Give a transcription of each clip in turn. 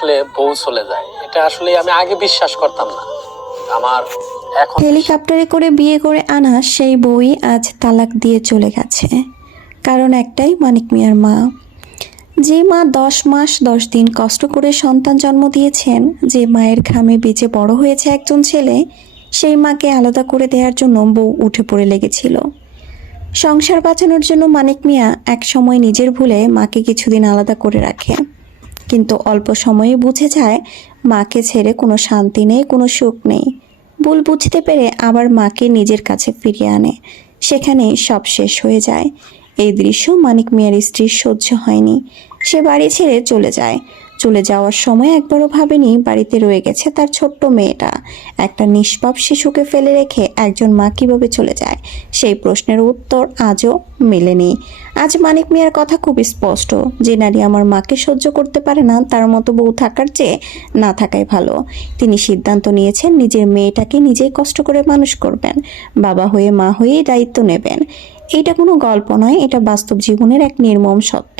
আসলে বউ চলে যায়, এটা আসলে আমি আগে বিশ্বাস করতাম না। আমার এখন হেলিকপ্টারে করে বিয়ে করে আনা সেই বউই আজ তালাক দিয়ে চলে গেছে। কারণ একটাই, মানিক মিয়ার মা। যে মা 10 মাস 10 দিন কষ্ট করে সন্তান জন্ম দিয়েছেন, যে মায়ের ঘামে বেঁচে বড় হয়েছে একজন ছেলে, সেই মাকে আলাদা করে দেওয়ার জন্য বউ উঠে পড়ে লেগেছিল। সংসার বাঁচানোর জন্য মানিক মিয়া এক সময় নিজের ভুলে মাকে কিছুদিন আলাদা করে রাখে, কিন্তু অল্প সময়ে বুঝে যায় মাকে ছেড়ে কোনো শান্তি নেই, কোনো সুখ নেই। ভুল বুঝতে পেরে আবার মাকে নিজের কাছে ফিরিয়ে আনে, সেখানেই সব শেষ হয়ে যায়। এই দৃশ্য মানিক মিয়ার স্ত্রীর সহ্য হয়নি। সে বাড়ি ছেড়ে চলে যায়। চলে যাওয়ার সময় একবারও ভাবেনি বাড়িতে রয়ে গেছে তার ছোট্ট মেয়েটা। একটা নিষ্পাপ শিশুকে ফেলে রেখে একজন মা কিভাবে চলে যায়, সেই প্রশ্নের উত্তর আজও মেলেনি। আজ মানিক মিয়ার কথা খুব স্পষ্ট, যে নারী আমার মাকে সহ্য করতে পারে না, তার মতো বউ থাকার চেয়ে না থাকাই ভালো। তিনি সিদ্ধান্ত নিয়েছেন নিজের মেয়েটাকে নিজেই কষ্ট করে মানুষ করবেন, বাবা হয়ে মা হয়েই দায়িত্ব নেবেন। এটা কোনো গল্প নয়, এটা বাস্তব জীবনের এক নির্মম সত্য।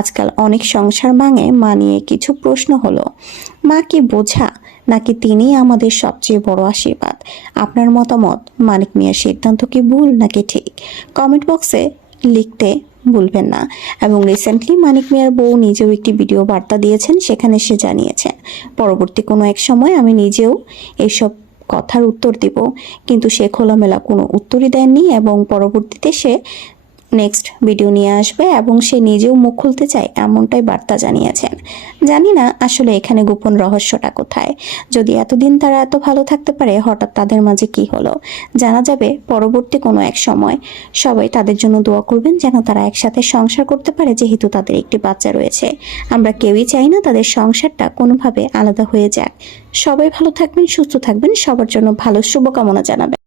আজকাল অনেক সংসার ভাঙে মা নিয়ে কিছু প্রশ্ন হলো, মা কি বোঝা, নাকি তিনি আমাদের সবচেয়ে বড় আশীর্বাদ? আপনার মতামত, মানিক মিয়ার সিদ্ধান্ত কি ভুল নাকি ঠিক? কমেন্ট বক্সে লিখতে ভুলবেন না। এবং রিসেন্টলি মানিক মিয়ার বউ নিজেও একটি ভিডিও বার্তা দিয়েছেন, সেখানে সে জানিয়েছেন, পরবর্তী কোনো এক সময় আমি নিজেও এসব কথার উত্তর দিব, কিন্তু সে খোলামেলা কোনো উত্তরই দেননি। এবং পরবর্তীতে সে নেক্সট ভিডিও নিয়ে আসবে এবং সে নিজেও মুখ খুলতে চায়, এমনটাই বার্তা জানিয়েছেন। জানি না আসলে এখানে গোপন রহস্যটা কোথায়। যদি এতদিন তারা এত ভালো থাকতে পারে, হঠাৎ তাদের মাঝে কি হলো, জানা যাবে পরবর্তী কোনো এক সময়। সবাই তাদের জন্য দোয়া করবেন যেন তারা একসাথে সংসার করতে পারে, যেহেতু তাদের একটি বাচ্চা রয়েছে। আমরা কেউই চাই না তাদের সংসারটা কোনোভাবে আলাদা হয়ে যাক। সবাই ভালো থাকবেন, সুস্থ থাকবেন, সবার জন্য ভালো শুভকামনা জানাবেন।